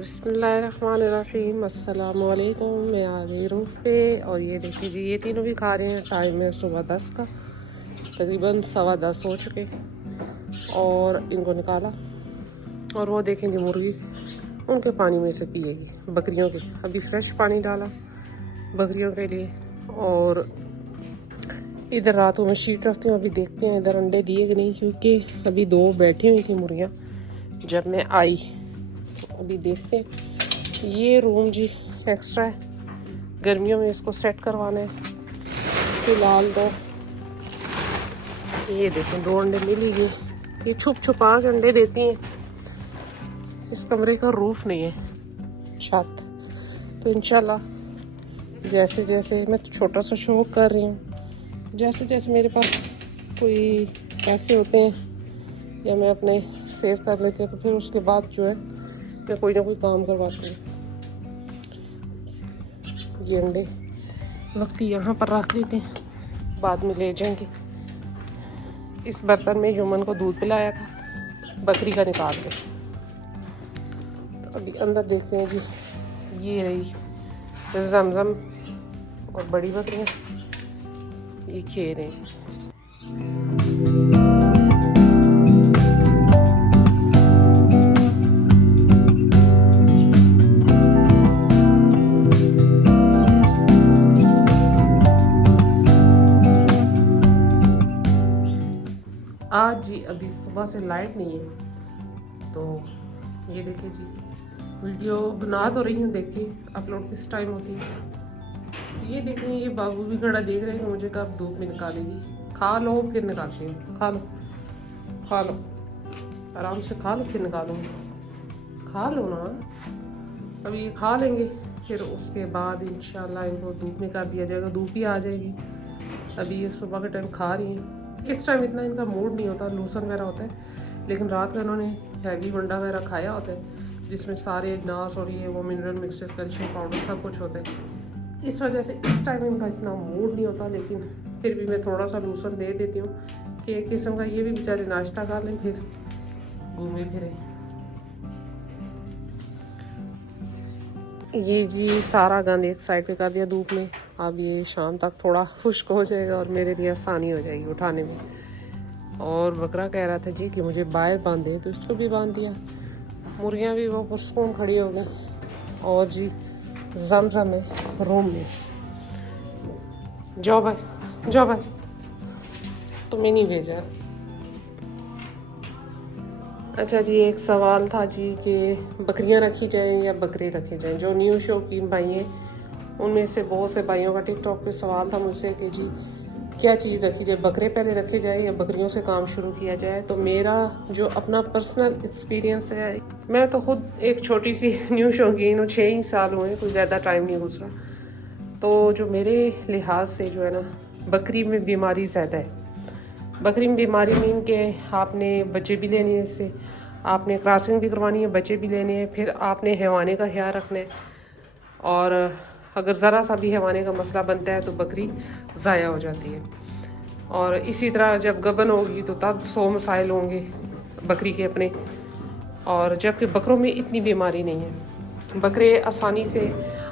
बिस्मिल्लाहिर्रहमानिर्रहीम। अस्सलाम वालेकुम। मैं आ गई रूफ़ पे और ये देखिए जी, ये तीनों भी खा रहे हैं। टाइम है सुबह 10 का, तकरीबन 10:15 हो चुके और इनको निकाला। और वो देखेंगे मुर्गी उनके पानी में से पिएगी, बकरियों के। अभी फ्रेश पानी डाला बकरियों के लिए। और इधर रातों में शीट रखती हूँ। अभी देखते हैं इधर अंडे दिए कि नहीं, क्योंकि अभी 2 बैठी हुई थी मुर्गियाँ जब मैं आई। अभी देखते हैं। ये रूम जी एक्स्ट्रा है, गर्मियों में इसको सेट करवाना है। फिलहाल तो ये देखें 2 अंडे मिल ही गए। ये छुपा के अंडे देती हैं। इस कमरे का रूफ नहीं है, छत। तो इंशाल्लाह जैसे जैसे मैं छोटा सा शो कर रही हूँ, जैसे जैसे मेरे पास कोई पैसे होते हैं या मैं अपने सेव कर लेती हूँ, तो फिर उसके बाद जो है मैं कोई ना कोई काम करवाती हूँ। ये अंडे वक्ती यहाँ पर रख देते हैं, बाद में ले जाएंगे। इस बर्तन में युमन को दूध पिलाया था बकरी का निकाल के। तो अभी अंदर देखते हैं जी। ये रही जमजम और बड़ी बकरियाँ, ये खे रहे हैं। आज जी अभी सुबह से लाइट नहीं है, तो ये देखिए जी वीडियो बना तो रही हूँ। देखिए अपलोड किस टाइम होती है। ये देखिए ये बाबू भी खड़ा देख रहे हैं मुझे कब धूप में निकालेगी। खा लो फिर निकालती हूँ। खा लो आराम से खा लो, फिर निकालूंगी। खा लो ना, अभी ये खा लेंगे, फिर उसके बाद इंशाल्लाह इनको धूप में कर दिया जाएगा। धूप ही आ जाएगी। अभी ये सुबह के टाइम खा रही हैं। इस टाइम इतना इनका मूड नहीं होता, लूसन वगैरह होता है, लेकिन रात का इन्होंने हैवी वंडा वगैरह खाया होता है, जिसमें सारे अजनास और ये वो मिनरल मिक्सचर, कैल्शियम पाउडर सब कुछ होता है। इस वजह से इस टाइम इनका इतना मूड नहीं होता, लेकिन फिर भी मैं थोड़ा सा लूसन दे देती हूँ कि एक किस्म का ये भी बेचारे नाश्ता कर लें, फिर घूमे फिरे। ये जी सारा गंद एक साइड पे कर दिया धूप में। अब ये शाम तक थोड़ा खुश्क हो जाएगा और मेरे लिए आसानी हो जाएगी उठाने में। और बकरा कह रहा था जी कि मुझे बाहर बांध दें, तो इसको भी बांध दिया। मुर्गियाँ भी वो पुरस्कून खड़ी हो गई। और जी जमजम है रूम में। जाओ भाई, तुम्हें नहीं भेजा। अच्छा जी, एक सवाल था जी कि बकरियां रखी जाएं या बकरे रखे जाएं। जो न्यू शौकीन भाई हैं उनमें से बहुत से भाइयों का टिकटॉक पे सवाल था मुझसे कि जी क्या चीज़ रखी जाए, बकरे पहले रखे जाए या बकरियों से काम शुरू किया जाए। तो मेरा जो अपना पर्सनल एक्सपीरियंस है, मैं तो खुद एक छोटी सी न्यू शौकीन हूँ, 6 ही साल हुए, कोई ज़्यादा टाइम नहीं गुजरा। तो जो मेरे लिहाज से जो है ना, बकरी में बीमारी ज़्यादा है। बकरी में बीमारी मीन के आपने बच्चे भी लेने हैं, इससे आपने क्रॉसिंग भी करवानी है, बच्चे भी लेने हैं, फिर आपने हैवाने का ख्याल रखना है। और अगर ज़रा सा भी हैवाने का मसला बनता है तो बकरी ज़ाया हो जाती है। और इसी तरह जब गबन होगी तो तब 100 मसाइल होंगे बकरी के अपने। और जबकि बकरों में इतनी बीमारी नहीं है, बकरे आसानी से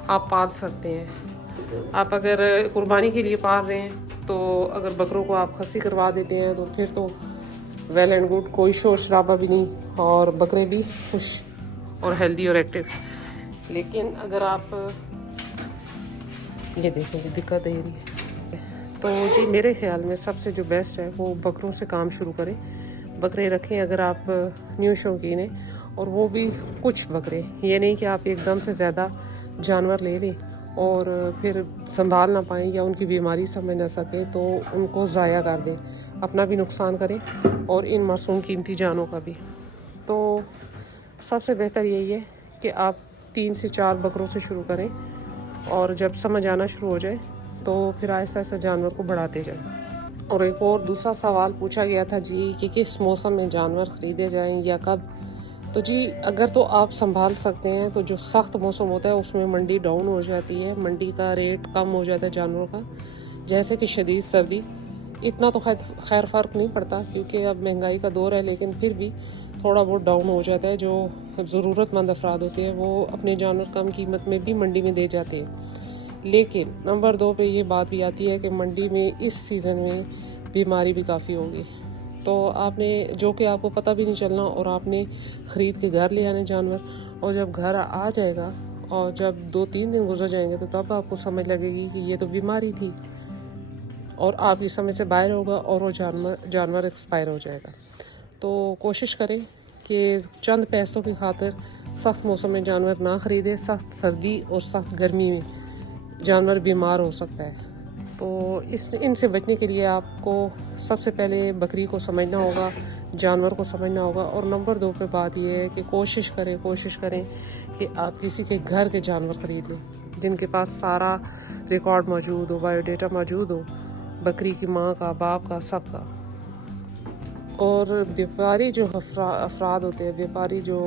आप पाल सकते हैं। आप अगर कुर्बानी के लिए पाल रहे हैं तो अगर बकरों को आप खस्सी करवा देते हैं तो फिर तो वेल एंड गुड, कोई शोर शराबा भी नहीं, और बकरे भी खुश और हेल्दी और एक्टिव। लेकिन अगर आप ये देखेंगे दिक्कत है रही है, तो जी मेरे ख्याल में सबसे जो बेस्ट है वो बकरों से काम शुरू करें। बकरे रखें अगर आप न्यू शौकीन हैं, और वो भी कुछ बकरे, ये नहीं कि आप एकदम से ज़्यादा जानवर ले लें और फिर संभाल ना पाएँ या उनकी बीमारी समझ ना सकें तो उनको ज़ाया कर दें, अपना भी नुकसान करें और इन मासूम कीमती जानों का भी। तो सबसे बेहतर यही है कि आप 3 से 4 बकरों से शुरू करें, और जब समझ आना शुरू हो जाए तो फिर आहिस्ता आहिस्ता जानवर को बढ़ाते जाएं। और एक और दूसरा सवाल पूछा गया था जी कि किस मौसम में जानवर ख़रीदे जाएं या कब। तो जी अगर तो आप संभाल सकते हैं तो जो सख्त मौसम होता है उसमें मंडी डाउन हो जाती है, मंडी का रेट कम हो जाता है जानवरों का। जैसे कि शदीद सर्दी, इतना तो खैर फ़र्क नहीं पड़ता क्योंकि अब महंगाई का दौर है, लेकिन फिर भी थोड़ा बहुत डाउन हो जाता है। जो ज़रूरतमंद अफराद होते हैं वो अपने जानवर कम कीमत में भी मंडी में दे जाते हैं। लेकिन नंबर 2 पे ये बात भी आती है कि मंडी में इस सीज़न में बीमारी भी काफ़ी होगी, तो आपने जो कि आपको पता भी नहीं चलना, और आपने ख़रीद के घर ले आने जानवर, और जब घर आ जाएगा और जब 2-3 दिन गुजर जाएंगे तो तब आपको समझ लगेगी कि ये तो बीमारी थी, और आप इस समय से बाहर होगा और वो जानवर एक्सपायर हो जाएगा। तो कोशिश करें कि चंद पैसों की खातिर सख्त मौसम में जानवर ना ख़रीदें। सख्त सर्दी और सख्त गर्मी में जानवर बीमार हो सकता है। तो इनसे बचने के लिए आपको सबसे पहले बकरी को समझना होगा, जानवर को समझना होगा। और नंबर 2 पे बात यह है कि कोशिश करें कि आप किसी के घर के जानवर ख़रीद लें जिनके पास सारा रिकॉर्ड मौजूद हो, बायोडेटा मौजूद हो, बकरी की माँ का, बाप का, सबका। और व्यापारी जो अफराद होते हैं, व्यापारी जो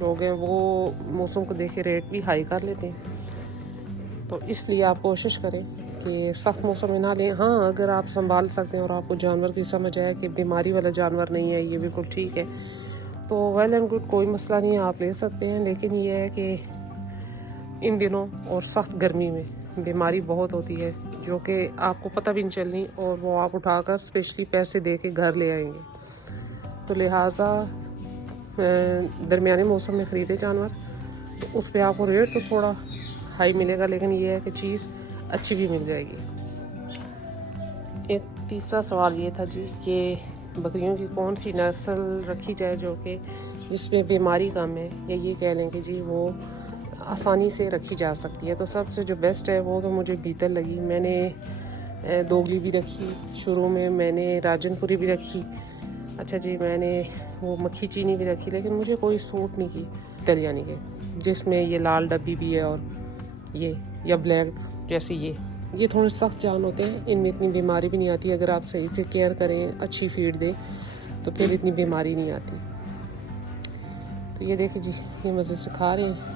लोग हैं, वो मौसम को देख के रेट भी हाई कर लेते हैं। तो इसलिए आप कोशिश करें कि सख्त मौसम में ना लें। हाँ, अगर आप संभाल सकते हैं और आपको जानवर की समझ आए कि बीमारी वाला जानवर नहीं है, ये बिल्कुल ठीक है, तो वेल एंड गुड, कोई मसला नहीं है, आप ले सकते हैं। लेकिन ये है कि इन दिनों और सख्त गर्मी में बीमारी बहुत होती है जो कि आपको पता भी नहीं चलनी, और वो आप उठाकर स्पेशली पैसे दे के घर ले आएंगे। तो लिहाजा दरमियाने मौसम में ख़रीदे जानवर, तो उस पर आपको रेट तो थोड़ा हाई मिलेगा, लेकिन ये है कि चीज़ अच्छी भी मिल जाएगी। एक तीसरा सवाल ये था जी कि बकरियों की कौन सी नस्ल रखी जाए जो कि जिसमें बीमारी कम है, या ये कह लें कि जी वो आसानी से रखी जा सकती है। तो सबसे जो बेस्ट है वो तो मुझे बीतल लगी। मैंने दोगली भी रखी शुरू में, मैंने राजनपुरी भी रखी, अच्छा जी मैंने वो मक्खी चीनी भी रखी, लेकिन मुझे कोई सूट नहीं की बीतल, यानी कि जिसमें ये लाल डब्बी भी है और ये या ब्लैक जैसे ये थोड़े सख्त जान होते हैं। इनमें इतनी बीमारी भी नहीं आती, अगर आप सही से केयर करें, अच्छी फीड दें तो फिर इतनी बीमारी नहीं आती। तो ये देखिए जी, ये मज़े से खा रहे हैं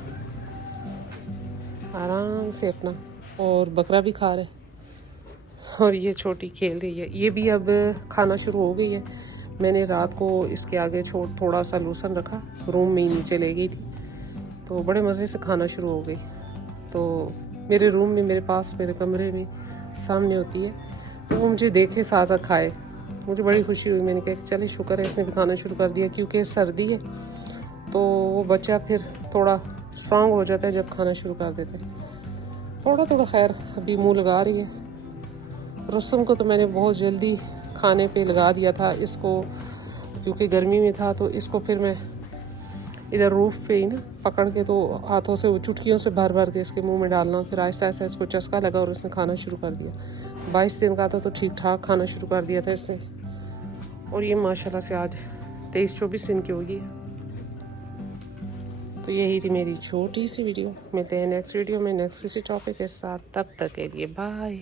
आराम से अपना, और बकरा भी खा रहा है, और ये छोटी खेल रही है। ये भी अब खाना शुरू हो गई है। मैंने रात को इसके आगे थोड़ा सा लूसन रखा, रूम में ही नीचे ले गई थी, तो बड़े मज़े से खाना शुरू हो गई। तो मेरे रूम में, मेरे पास, मेरे कमरे में सामने होती है, तो वो मुझे देखे साथ साथ खाए, मुझे बड़ी खुशी हुई। मैंने कहा कि चलिए शुक्र है इसने भी खाना शुरू कर दिया, क्योंकि सर्दी है तो वो बच्चा फिर थोड़ा स्ट्रांग हो जाता है जब खाना शुरू कर देते हैं। थोड़ा खैर अभी मुंह लगा रही है। रुस्तम को तो मैंने बहुत जल्दी खाने पे लगा दिया था इसको, क्योंकि गर्मी में था, तो इसको फिर मैं इधर रूफ पे ही ना पकड़ के, तो हाथों से वो चुटकियों से भर भर के इसके मुंह में डालना, फिर आहिस्ता आहिस्ता इसको चस्का लगा और उसने खाना शुरू कर दिया। 22 दिन का था तो ठीक ठाक खाना शुरू कर दिया था इसने, और ये माशाल्लाह से आज 23-24 दिन की होगी। तो यही थी मेरी छोटी सी वीडियो। मिलते हैं नेक्स्ट वीडियो में नेक्स्ट किसी टॉपिक के साथ, तब तक के लिए बाय।